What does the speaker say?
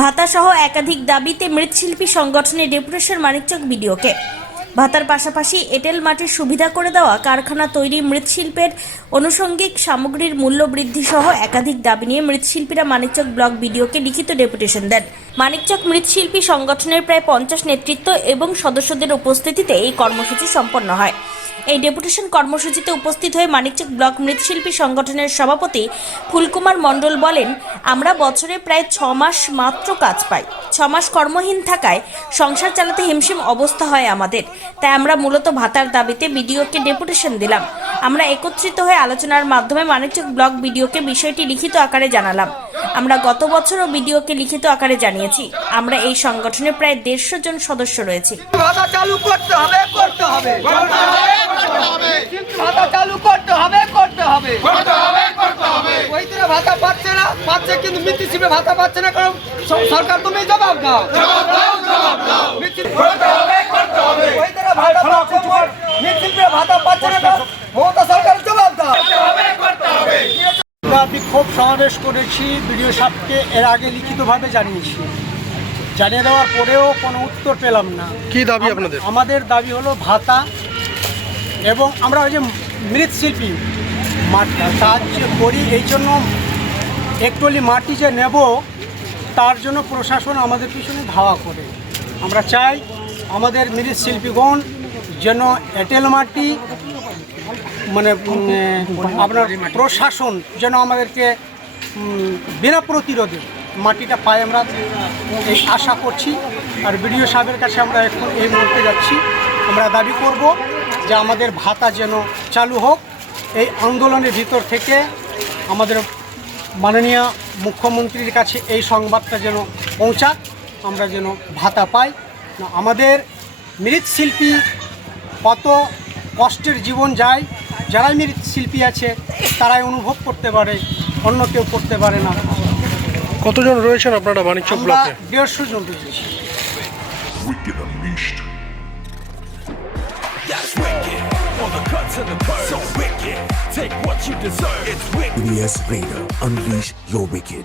ভাতাসহ একাধিক দাবিতে মৃৎশিল্পী সংগঠনের ডেপুটেশন মানিকচক বিডিওকে। ভাতার পাশাপাশি এঁটেল মাটির সুবিধা করে দেওয়া, কারখানা তৈরি, মৃৎশিল্পের আনুষঙ্গিক সামগ্রীর মূল্য বৃদ্ধি সহ একাধিক দাবি নিয়ে মৃৎশিল্পীরা মানিকচক ব্লক বিডিওকে লিখিত ডেপুটেশন দেন। মানিকচক মৃৎশিল্পী সংগঠনের প্রায় 50 নেতৃত্ব এবং সদস্যদের উপস্থিতিতে এই কর্মসূচি সম্পন্ন হয়। এই ডেপুটেশন কর্মসূচিতে উপস্থিত হয়ে মানিকচক ব্লক মৃৎশিল্পী সংগঠনের সভাপতি ফুলকুমার মণ্ডল বলেন, আমরা বছরে প্রায় 6 মাস মাত্র কাজ পাই। 6 মাস কর্মহীন থাকায় সংসার চালাতে হিমশিম অবস্থা হয় আমাদের। তাই আমরা মূলত ভাতার দাবিতে বিডিওকে ডেপুটেশন দিলাম। আমরা একত্রিত হয়ে আলোচনার মাধ্যমে মানিকচক ব্লক বিডিওকে বিষয়টি লিখিত আকারে জানালাম। আমরা গত বছরও বিডিওকে লিখিত আকারে জানিয়েছি। আমরা এই সংগঠনে প্রায় 150 জন সদস্য রয়েছি। ভাতা চালু করতে হবে, করতে হবে, ভাতা চালু করতে হবে, করতে হবে, ওইদিকে ভাতা পাচ্ছে না, পাচ্ছে কিন্তু মৃৎশিল্পে ভাতা পাচ্ছে না, কারণ সরকার তুমি জবাব দাও, ওইদিকে ভাতা পাচ্ছে, মৃৎশিল্পে ভাতা পাচ্ছে না, মমতা সরকার জবাব দাও। বিক্ষোভ সমাবেশ করেছি, বিডিও সাহেবকে এর আগে লিখিতভাবে জানিয়েছি। জানিয়ে দেওয়ার পরেও কোনো উত্তর পেলাম না। কি দাবি আপনাদের? আমাদের দাবি হলো ভাতা, এবং আমরা ওই যে মৃৎশিল্পী কাজ করি, এই জন্য একটলি মাটি যে নেব তার জন্য প্রশাসন আমাদের পিছনে ধাওয়া করে। আমরা চাই আমাদের মৃৎশিল্পীগণ যেন এঁটেল মাটি মানে আপনার প্রশাসন যেন আমাদেরকে বিনা প্রতিরোধে মাটিটা পায়, আমরা এই আশা করছি। আর বিডিও সাহেবের কাছে আমরা এখন এই মুহূর্তে যাচ্ছি। আমরা দাবি করব যে আমাদের ভাতা যেন চালু হোক। এই আন্দোলনের ভিতর থেকে আমাদের মাননীয় মুখ্যমন্ত্রীর কাছে এই সংবাদটা যেন পৌঁছাক, আমরা যেন ভাতা পাই। আমাদের মৃৎশিল্পী কত কষ্টের জীবন যায়, যারাই মৃৎশিল্পী আছে তারাই অনুভব করতে পারে, অন্য কেউ করতে পারে না। কতজন রয়েছেন আপনারা মানিকচক ব্লকে? 150 জন রয়েছে। Wicked Unleashed. That's wicked. All the cuts and the birds. So wicked. Take what you deserve. It's wicked. EBS Radio. Unleash your wicked.